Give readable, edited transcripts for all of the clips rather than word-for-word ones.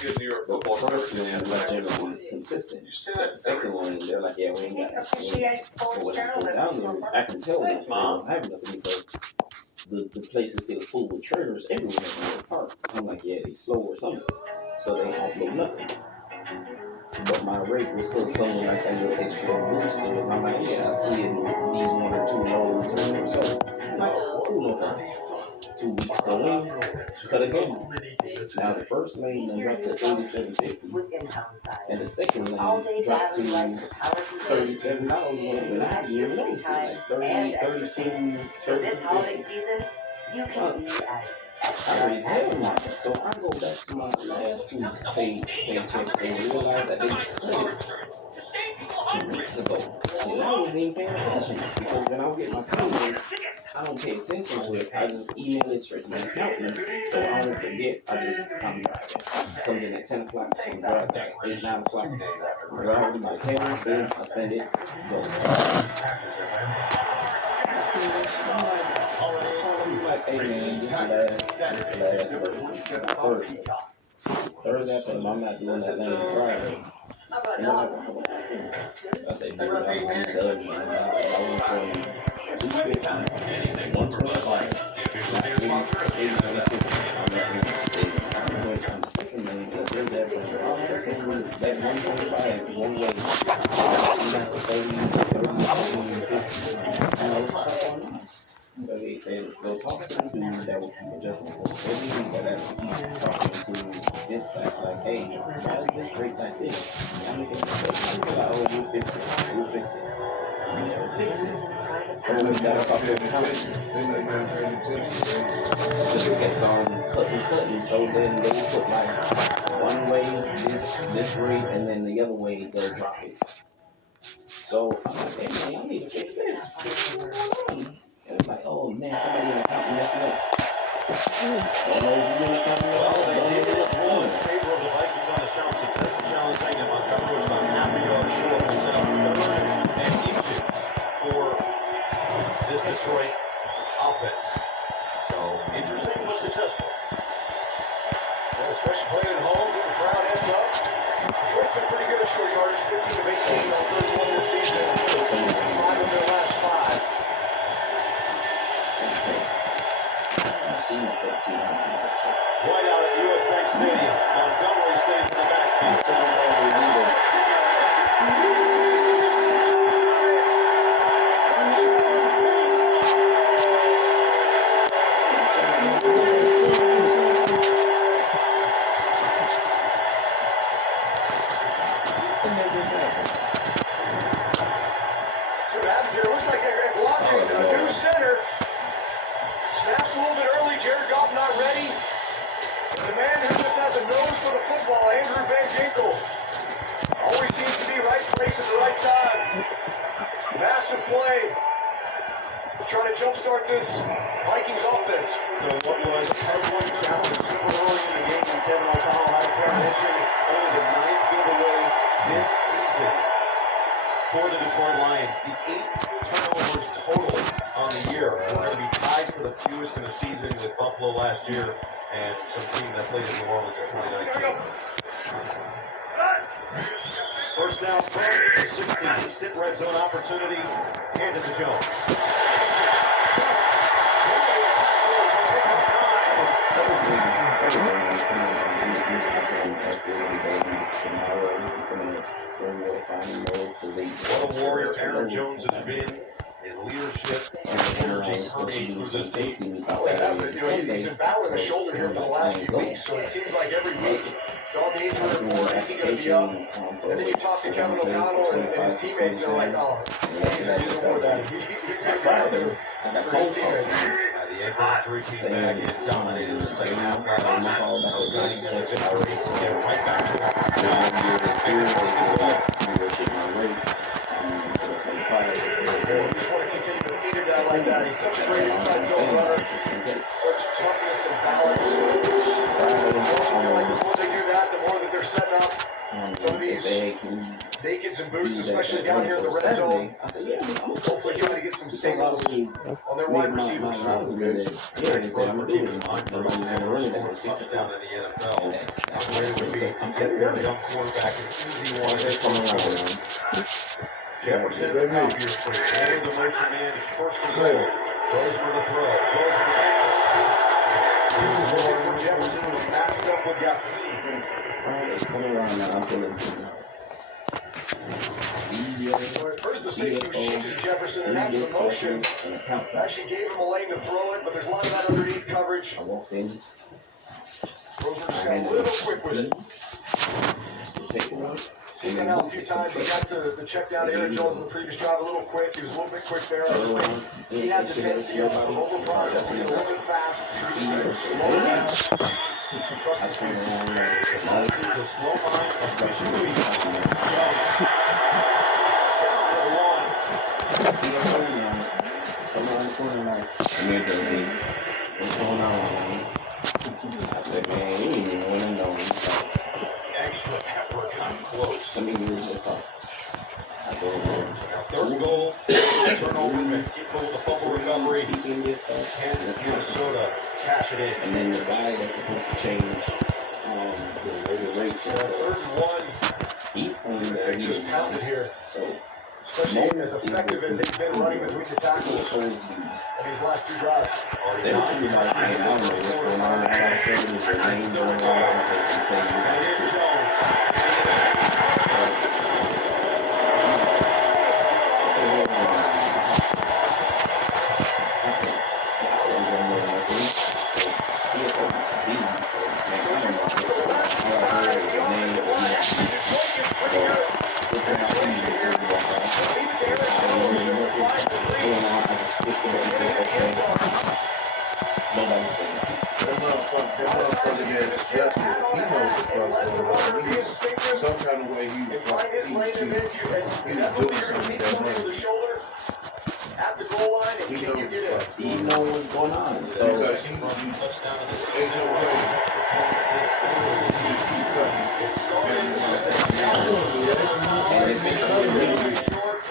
good New York football. The first one was generally consistent. The second one, they're like, yeah, we ain't got it. So when I go down there, I can tell them I don't have nothing because the place is still full with trailers everywhere in the park. I'm like, yeah, they slow or something. So they offload nothing. But my rate was still coming like a little extra boost. And I'm like, yeah, I see it in these one or two loads or so. No, cool, no problem. 2 weeks going, cut again. Now the first lane then dropped to 87.50, and the second lane dropped to $37. When I didn't notice it, like 30, 32, 32. I raised hell on it. So I go back to my last two paychecks and realize that they split 2 weeks ago. And I wasn't even paying attention because when I get my salary, I don't pay attention to it. I just email it straight to my accountant. So I don't forget. I'm driving. It comes in at 10 o'clock. So I'm driving at 8, 9 o'clock. I'm driving by 10, then I send it. Go. I'm like, hey man, this last Thursday afternoon, I'm not doing that lane Friday. And I'm like, what happened? I say, dude, I'm done, man. I went from 250, 125, 80, I'm not I'm going on the second lane because they're there for that 125 one way. I'm not the 30, 50. So they said, go talk to the dude that will keep adjusting. So every week I got to keep talking to dispatch, like, hey, why is this rate like this? I'm making a mistake. Oh, we'll fix it. We'll fix it. You never fix it. Oh, we got up there just kept on cutting. So then they would put like one way, this rate, and then the other way, they'll drop it. So I'm like, hey, man, I need to fix this. It's like, oh man, somebody in the account messed it up. Don't know if you're in the account messed it up. Don't even look for it. Favor of the Vikings on the challenge thing, and Montgomery was about half a yard short to set up third and easy for this Detroit offense. So interesting but successful. Well, especially playing at home, get the crowd heads up. Detroit's been pretty good at short yardage, 15 of 18 on 31 this season, 5 of their last 5. Right out at U.S. Bank Stadium. Montgomery stays in the backfield. So what happens here? It looks like they're blocking a new center. Snaps a little bit early. Jared Goff not ready. And the man who just has a nose for the football, Andrew Van Ginkel, always seems to be right place at the right time. Massive play. Trying to jumpstart this Vikings offense. So what was a puzzling challenge super early in the game when Kevin O'Connell had a premonition, only the 9th giveaway this season for the Detroit Lions. The 8 turnovers total on the year. We're going to be tied for the fewest in the season with Buffalo last year and some team that played in New Orleans in 2019. First down from the 16. Instant red zone opportunity. Handed to Jones. What a warrior Aaron Jones has been. His leadership and energy permeating through this team. He's been battling a shoulder here for the last few weeks, so it seems like every week it's on the injury report. Is he going to be up? And then you talk to Kevin O'Connell and his teammates, and they're like, oh, he's going to do more of that. He's going to try to do for his teammates. The ankle injury came back and dominated the second half. Right back to it. Just want to continue to feed her down like that. He's such a great inside zone runner. Such toughness and balance. The more they do that, the more that they're setting up some of these nakeds and boots, especially down here in the red zone. I said, yeah, I'm Hopefully trying to get some singles on their wide receivers. Yeah, they said, I'm going to do it. Nobody's going to run it at 6 o'clock. in the NFL. And that's what Where it would be is. I'm get very the young quarterback an easy one. they're coming around. Jefferson at the top here for the motion man. It's first and goal. Goes for the throw. Goes for the Looking for Jefferson was matched up with Yassin. It's coming around now. I'm feeling First the safety was shifted to Jefferson, and after the motion, actually gave him a lane to throw it, but there's a lot of that underneath coverage. I walked in. Roser just got a little quick with it. Take it out. Seen that out a few times. He got to check down Aaron Jones in the previous drive a little quick. He was a little bit quick there. He has the tendency of over processing it a little bit fast. I turn around the slow line of the see what's going on. Come around the corner now. Come here, baby. What's going on, man? I said, man, you ain't even want to know. extra effort got close. Let me use this up. I go over. Third goal, turnover, and equal with the fumble recovery. He can get stuff. Can Minnesota cash it in? And then the guy that's supposed to change the rate to Third and one. he's on there. He was pounded here. So, Especially as effective as they've been running between the tackles in these last two drives. they don't even like, I don't know what's going on. All I care is the name going on and say you have to. Some kind of way he was doing something that night. At the goal line, He and knows you get it. He knows what's going on. So, because ain't no way he just keep cutting.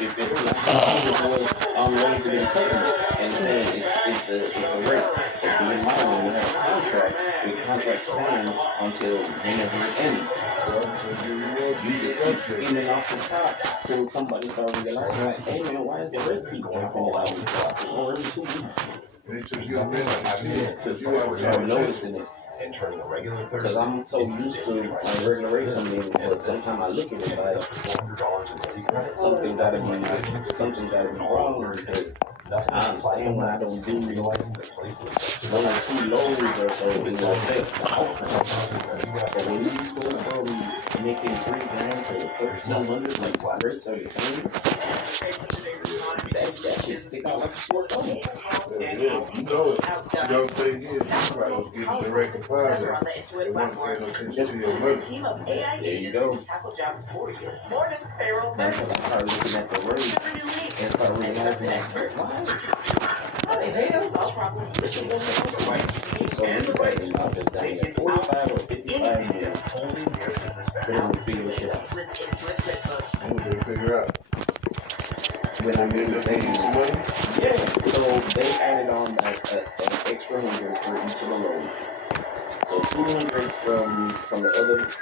if it's like the voice unwilling to be put and saying it's a rate of being mine when we have a contract, the contract stands until whenever it ends. You just keep skimming off the top till somebody starts realizing, like, hey man, why is the rate keep dropping it out? Or every 2 weeks. And it took you a minute to see it. To start noticing it. And turning the regular Because I'm so used to my regular rate coming in, but sometimes I look at it like something gotta be wrong because I understand when I don't do 1 or 2 loads or so, it's like that. But when you go from making $3,000 to $1,300, like my rates are the same, that should stick out like a sore thumb. Yeah, you know it. So the other thing is, you probably get the direct deposit. They want to pay no attention to your money. There you go. That's when I start looking at the rates and start realizing that, how the hell? So we say about this down here, 45 or 55 minutes. Then we figure shit out. What do they figure out? When I mean They the need some money? yeah, so they added on like an extra 100 for each of the loads. So 200 from the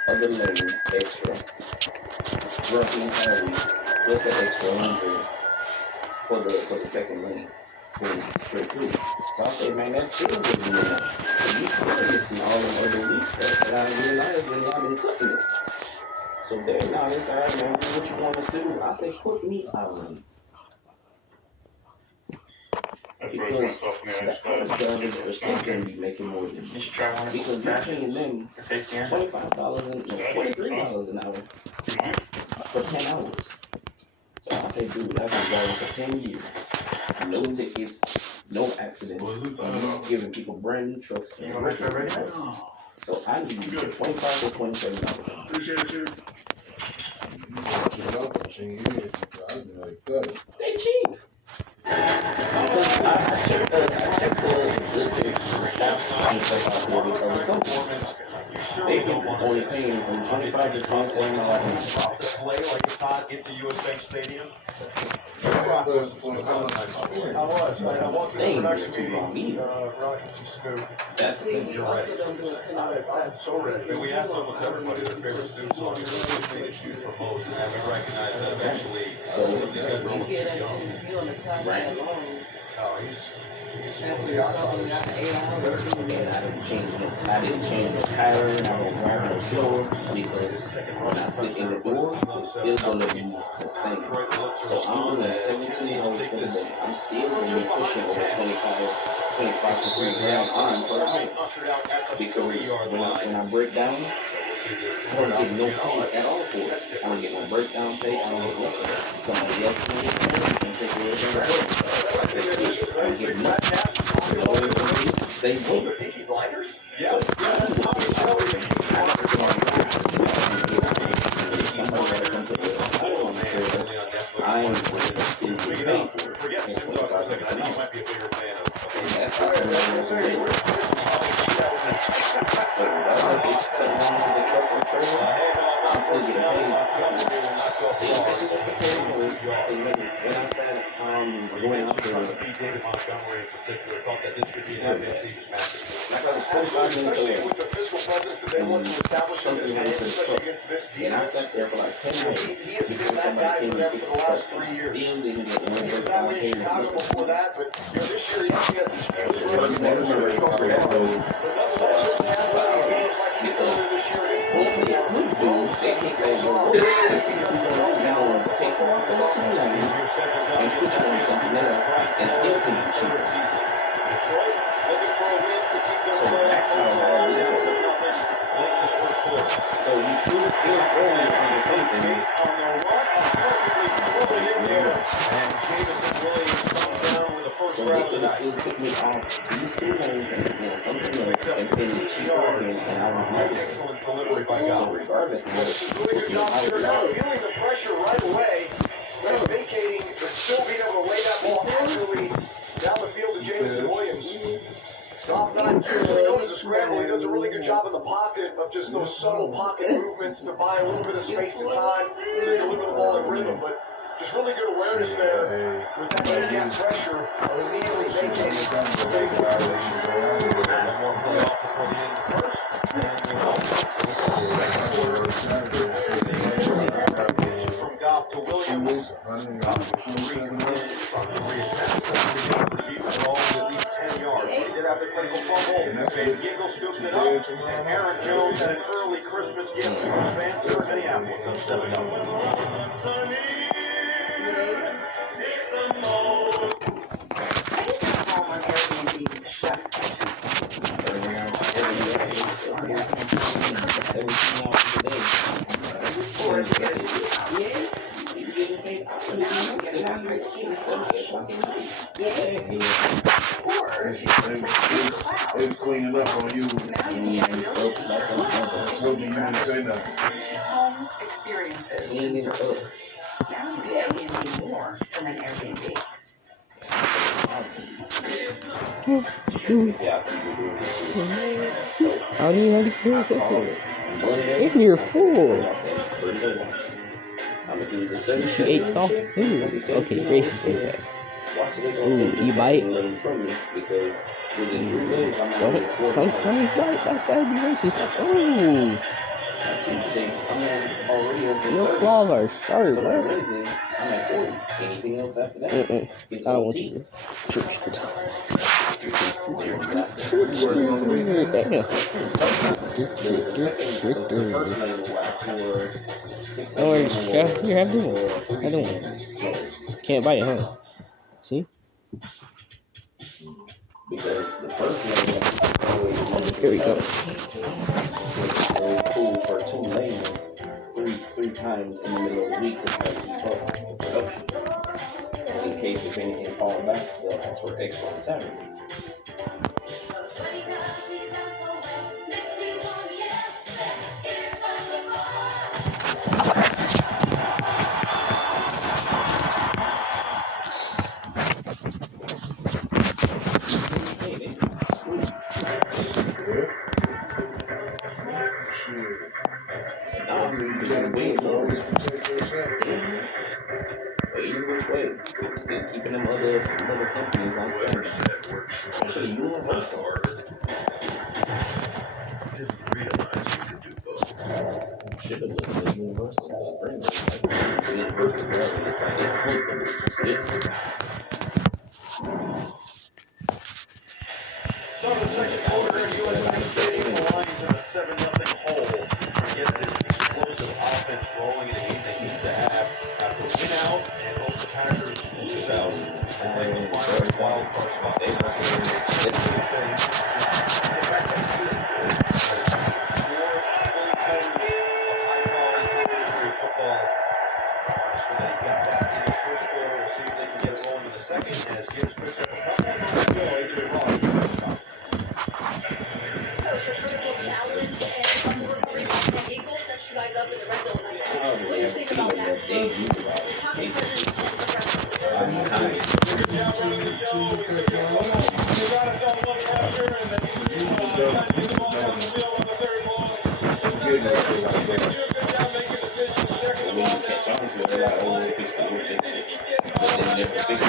other lane extra, roughly carry, plus an extra 100 for the second lane, going straight through. So I say, man, that's still good enough. So you still missing all the other week stuff that I didn't realize when y'all been cutting it. So there, now it's all right, man. Do what you want us to do. I say, put me on. Because the average driver is still going to be making more than me. Because you're paying them $25 and $23 an hour for 10 hours. So I say, dude, I've been driving for 10 years. No tickets, no accidents. Giving people brand new trucks. And so I need $25 or $27. Appreciate you. They cheap. I checked the stats and stuff out there with other companies. They've been only paying from 25 to 27 dollars. Off the play like it's hot into US Bank Stadium. I was. I walked in the production meeting, rocking some Snoop. That's the thing. You're right. I'm so ready. And we asked almost everybody their favorite Snoop song is what they choose for most, and we recognize that eventually. So, these guys are almost young. right. Oh, he's And I didn't change the pattern, I don't drive no slower, because when I sit in the door, it's still gonna be the same. So I'm doing 17 hours for the day. I'm still gonna be pushing over 25 to 3 grams on per night. Because when I break down, I don't get no pay at all for it. I don't get no breakdown pay, I don't get nothing. Somebody else can get paid and take care of it. I don't get nothing. They wait. Peaky Blinders? Yeah. I am still getting paid for it. Forget Snoop Dogg for a second. I think you might be a bigger fan of. That's not the way it's written. I'm still getting paid. Still sitting there for 10 hours. When I said going out there, David Montgomery in particular thought that this could be an advantageous matchup. like I was 45 minutes away. With the fiscal presence that they want to establish in this game, especially against this And I defense. sat there for like 10 hours He has been before that somebody guy came for and them fixed for the the last truck. 3 I years. still didn't get one He was breakdown that way pay. in Chicago before that, but this year he actually has these huge Because runs. But nonetheless, this year what they could do, they can say, well, this thing we're going to now take off those 2 lanes and put you on something else and still keep it cheaper. Detroit looking for a win to keep their So that's how hard it is. late this first quarter. So you could still throw it under something. On the run, perfectly dribbling in there, and Jameson really comes down with the first So they round could have tonight. still took me off these 2 lanes and put me on something else and paid me cheaper again, and I would notice it. Excellent delivery by So Godwin. regardless of what This is a really good job here now, feeling the pressure right away, then vacating, but still being able to lay that ball accurately down the field to Jameson Williams. Goff not usually known as a scrambler. He does a really good job in the pocket of just those subtle pocket movements to buy a little bit of space and time to deliver the ball in rhythm. But just really good awareness there with that in-gap pressure of immediately vacating the big violation. One more play off before the end of the first. From Goff to Williams. At least 10 yards. He did have the critical fumble. And Giggle scoops it up. And Aaron Jones had an early Christmas gift to his fans here in Minneapolis. I'm 7-0. They was cleaning up on you. Told you didn't say nothing. Homes experiences and services. Now you get Airbnb more from an Airbnb. How do you hear that? And you're full. She ate soft food. Okay, racist test. Ooh, you bite? Don't sometimes bite. That's gotta be racist. Ooh. Your claws are sharp, man. I'm at 40. Anything else after that? I don't want you to. Trick. Don't worry, here, have one. I don't want. Can't bite it, huh? See? Because the first lane Here we go. was cool for 2 lanes, three times in the middle of the week to try to keep up with production. And in case if anything falls back, they'll ask for extra on Saturday. way It's more. always protect yourself. But either which way, still keeping them other companies on standard. Especially Universal. Should have looked at Universal to bring them. Universal, they point them. Just sit. So the second quarter, USA Stadium, the Lions in a 7-0 hole to get this explosive offense rolling in a game they need to have to win out and hope the Packers lose out and play the final wild card spot. The fact that football. So they got that in the first quarter. We'll see if they can get it rolling in the second as Gibbs picks up a couple. AJ Ross. Catch on to it, they're like, oh, fix it, we'll fix it. But they never fix it.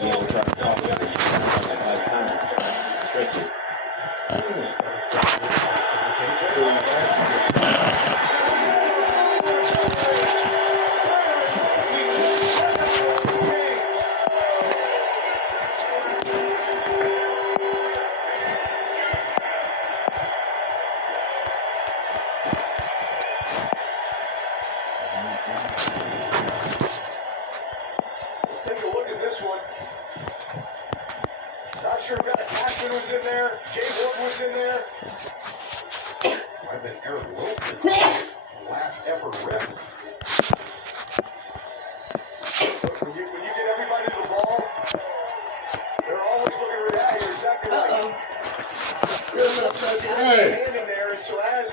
We'll try to talk to them. Like time. Stretch it. Let's take a look at this one. Not sure if Cashman was in there. Jay Wood was in there. Might have been Eric Wilson. Last ever rip. When you get everybody to the ball, they're always looking to react. You're exactly right. There's a hand in there, and so as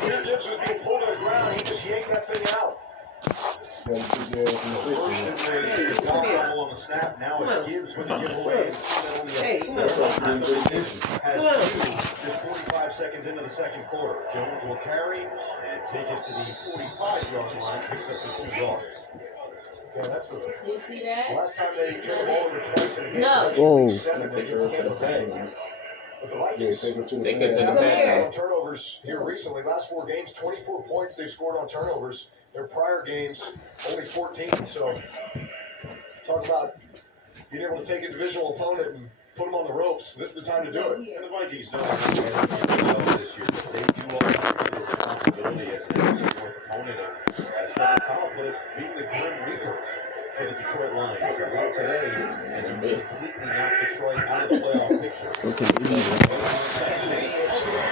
Peter Gibbs was being pulled to the ground, he just yanked that thing out. First and then on the snap. Now it's Gibbs with the giveaway. Hey, come on. Has two, just 45 seconds into the second quarter. Jones will carry and take it to the 45-yard line, picks up the 2 yards. Yeah, that's the You see that? last time they turned the ball over twice in a game. No. Whoa. Take her to the flag, man. But the Yeah, Vikings take her to the Take her to the haven't flag. scored on turnovers here recently. Last 4 games, 24 points they've scored on turnovers. Their prior games, only 14. So, talk about being able to take a divisional opponent and put them on the ropes. This is the time to do it. And the Vikings don't have to this year, but they do all have the responsibility as an NFC North opponent. And as Kevin Connell put it, being the Grim Reaper for the Detroit Lions. A win today, and you completely knocked Detroit out of the playoff picture. Look at these. What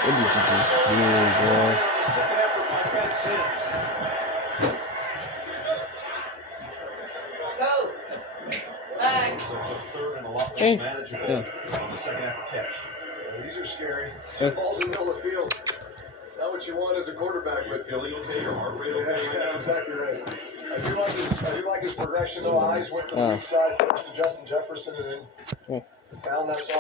did you just do, bro? Go. Bye. So it's a third and a lot more Hey. manageable Yeah. on the second half of catch. These are scary. Yeah. Balls in the middle of the field. Not what you want as a quarterback, but Feeling okay, your heart rate okay. that's exactly right. I do like his progression though. Eyes went to the weak side first to Justin Jefferson and then found that soft